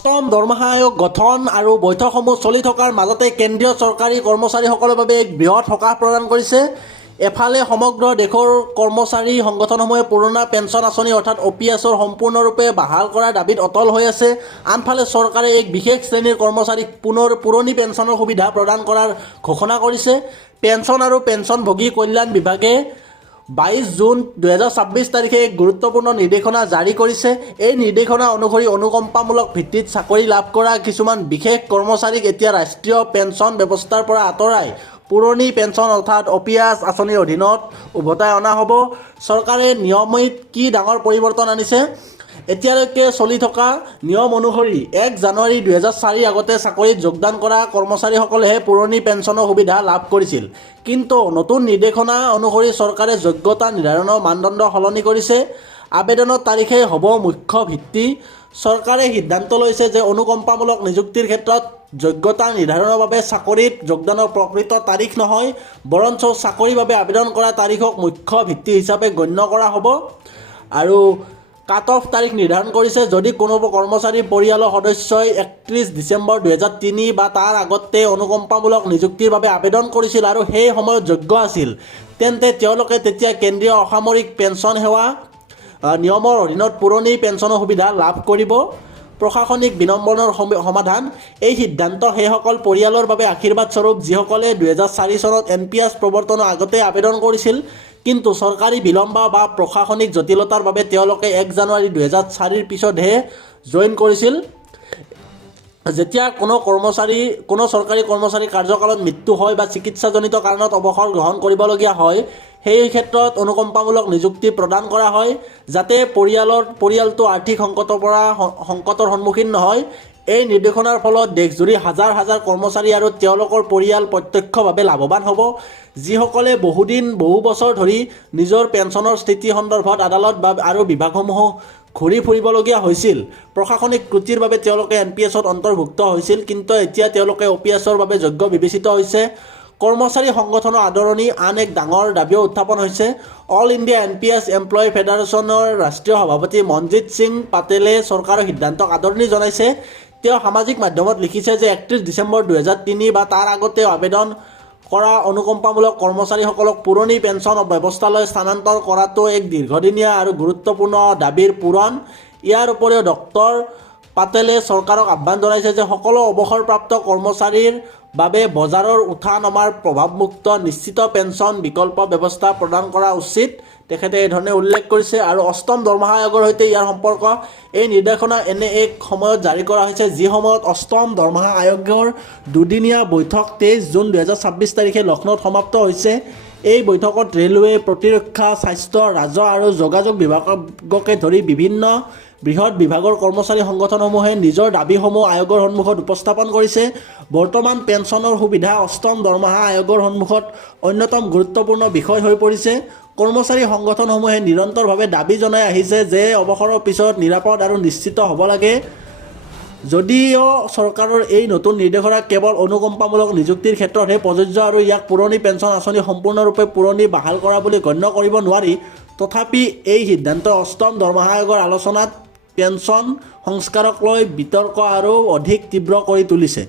অষ্টম দৰমহা আয়োগ গঠন আৰু বৈঠকসমূহ চলি থকাৰ মাজতে কেন্দ্ৰীয় চৰকাৰী কৰ্মচাৰীসকলৰ বাবে এক বৃহৎ সকাহ প্ৰদান কৰিছে। এফালে সমগ্ৰ দেশৰ কৰ্মচাৰী সংগঠনসমূহে পুৰণা পেন্সন আঁচনি অৰ্থাৎ OPS সম্পূৰ্ণৰূপে বাহাল কৰাৰ দাবীত অটল হৈ আছে। আনফালে চৰকাৰে এক বিশেষ শ্ৰেণীৰ কৰ্মচাৰীক পুনৰ পুৰণি পেন্সনৰ সুবিধা প্ৰদান কৰাৰ ঘোষণা কৰিছে। পেন্সন আৰু পেন্সনভোগী কল্যাণ বিভাগে 22 জুন 2026 তাৰিখে এক গুৰুত্বপূৰ্ণ নিৰ্দেশনা জাৰি কৰিছে। এই নিৰ্দেশনা অনুসৰি অনুকম্পামূলক ভিত্তিত চাকৰি লাভ কৰা কিছুমান বিশেষ কৰ্মচাৰীক এতিয়া ৰাষ্ট্ৰীয় পেন্সন ব্যৱস্থাৰ পৰা আঁতৰাই পুৰণি পেন্সন অৰ্থাৎ OPS আঁচনিৰ অধীনত উভতাই অনা হ'ব। চৰকাৰে নিয়মিত কি ডাঙৰ পৰিৱৰ্তন আনিছে? এতিয়ালৈকে চলি থকা নিয়ম অনুসৰি 1 জানুৱাৰী 2004 আগতে চাকৰিত যোগদান কৰা কৰ্মচাৰীসকলেহে পুৰণি পেন্সনৰ সুবিধা লাভ কৰিছিল। কিন্তু নতুন নিৰ্দেশনা অনুসৰি চৰকাৰে যোগ্যতা নিৰ্ধাৰণৰ মানদণ্ড সলনি কৰিছে। আবেদনৰ তাৰিখেই হ'ব মুখ্য ভিত্তি। চৰকাৰে সিদ্ধান্ত লৈছে যে অনুকম্পামূলক নিযুক্তিৰ ক্ষেত্ৰত যোগ্যতা নিৰ্ধাৰণৰ বাবে চাকৰিত যোগদানৰ প্ৰকৃত তাৰিখ নহয়, বৰঞ্চ চাকৰিৰ বাবে আবেদন কৰা তাৰিখক মুখ্য ভিত্তি হিচাপে গণ্য কৰা হ'ব। আৰু কাট অফ তাৰিখ নিৰ্ধাৰণ কৰিছে। যদি কোনো কৰ্মচাৰীৰ পৰিয়ালৰ সদস্যই 31 ডিচেম্বৰ 2003 বা তাৰ আগতে অনুকম্পামূলক নিযুক্তিৰ বাবে আবেদন কৰিছিল আৰু সেই সময়ত যোগ্য আছিল, তেন্তে তেওঁলোকে তেতিয়া কেন্দ্ৰীয় অসামৰিক পেন্সন সেৱা নিয়মৰ অধীনত পুৰণি পেন্সনৰ সুবিধা লাভ কৰিব। প্ৰশাসনিক বিনম্বনৰ সমাধান। এই সিদ্ধান্ত সেইসকল পৰিয়ালৰ বাবে আশীৰ্বাদ স্বৰূপ যিসকলে 2004 চনত NPS প্ৰৱৰ্তনৰ আগতে আবেদন কৰিছিল, কিন্তু চৰকাৰী বিলম্ব বা প্ৰশাসনিক জটিলতাৰ বাবে তেওঁলোকে 1 জানুৱাৰী 2004 পিছতহে জইন কৰিছিল। যেতিয়া কোনো চৰকাৰী কৰ্মচাৰী কাৰ্যকালত মৃত্যু হয় বা চিকিৎসাজনিত কাৰণত অৱসৰ গ্ৰহণ কৰিবলগীয়া হয়, সেই ক্ষেত্ৰত অনুকম্পামূলক নিযুক্তি প্ৰদান কৰা হয়, যাতে পৰিয়ালটো আৰ্থিক সংকটৰ সন্মুখীন নহয়। এই নিৰ্দেশনাৰ ফলত দেশজুৰি হাজাৰ হাজাৰ কৰ্মচাৰী আৰু তেওঁলোকৰ পৰিয়াল প্ৰত্যক্ষভাৱে লাভৱান হ'ব, যিসকলে বহু বছৰ ধৰি নিজৰ পেন্সনৰ স্থিতি সন্দৰ্ভত আদালত আৰু বিভাগসমূহ ঘূৰি ফুৰিবলগীয়া হৈছিল। প্ৰশাসনিক ত্ৰুটিৰ বাবে তেওঁলোকে NPSত অন্তৰ্ভুক্ত হৈছিল, কিন্তু এতিয়া তেওঁলোকে OPSৰ বাবে যোগ্য বিবেচিত হৈছে। কৰ্মচাৰী সংগঠনৰ আদৰণি। আন এক ডাঙৰ দাবীও উত্থাপন হৈছে। অল ইণ্ডিয়া NPS এমপ্লয়ী ফেডাৰেশ্যনৰ ৰাষ্ট্ৰীয় সভাপতি মনজিত সিং পাটেলে চৰকাৰৰ সিদ্ধান্তক আদৰণি জনাইছে। তেওঁ সামাজিক মাধ্যমত লিখিছে যে 31 ডিচেম্বৰ 2003 বা তাৰ আগতে আবেদন কৰা অনুকম্পামূলক কৰ্মচাৰীসকলক পুৰণি পেন্সন ব্যৱস্থালৈ স্থানান্তৰ কৰাটো এক দীৰ্ঘদিনীয়া আৰু গুৰুত্বপূৰ্ণ দাবীৰ পূৰণ। ইয়াৰ উপৰিও ডক্টৰ পাটেলে চৰকাৰক আহ্বান জনাইছে যে সকলো অৱসৰপ্ৰাপ্ত কৰ্মচাৰীৰ বাবে বজাৰৰ উঠা নমাৰ প্ৰভাৱমুক্ত নিশ্চিত পেন্সন বিকল্প ব্যৱস্থা প্ৰদান কৰা উচিত। তেখেতে এইধৰণে উল্লেখ কৰিছে। আৰু অষ্টম দৰমহা আয়োগৰ সৈতে ইয়াৰ সম্পৰ্ক। এই নিৰ্দেশনা এনে এক সময়ত জাৰি কৰা হৈছে যি সময়ত অষ্টম দৰমহা আয়োগৰ দুদিনীয়া বৈঠক 23 জুন 2026 তাৰিখে লক্ষ্ণৌত সমাপ্ত হৈছে। এই বৈঠকত ৰেলৱে, প্ৰতিৰক্ষা, স্বাস্থ্য, ৰাজহ আৰু যোগাযোগ বিভাগকে ধৰি বিভিন্ন বৃহৎ বিভাগৰ কৰ্মচাৰী সংগঠনসমূহে নিজৰ দাবীসমূহ আয়োগৰ সন্মুখত উপস্থাপন কৰিছে। বৰ্তমান পেন্সনৰ সুবিধা অষ্টম দৰমহা আয়োগৰ সন্মুখত অন্যতম গুৰুত্বপূৰ্ণ বিষয় হৈ পৰিছে। কৰ্মচাৰী সংগঠনসমূহে নিৰন্তৰভাৱে দাবী জনাই আহিছে যে অৱসৰৰ পিছত নিৰাপদ আৰু নিশ্চিত হ'ব লাগে। যদিও চৰকাৰৰ এই নতুন নিৰ্দেশনা কেৱল অনুকম্পামূলক নিযুক্তিৰ ক্ষেত্ৰতহে প্ৰযোজ্য আৰু ইয়াক পুৰণি পেন্সন আঁচনি সম্পূৰ্ণৰূপে পুৰণি বাহাল কৰা বুলি গণ্য কৰিব নোৱাৰি, তথাপি এই সিদ্ধান্ত অষ্টম দৰমহা আয়োগৰ আলোচনাত পেন্সন সংস্কাৰক লৈ বিতৰ্ক আৰু অধিক তীব্ৰ কৰি তুলিছে।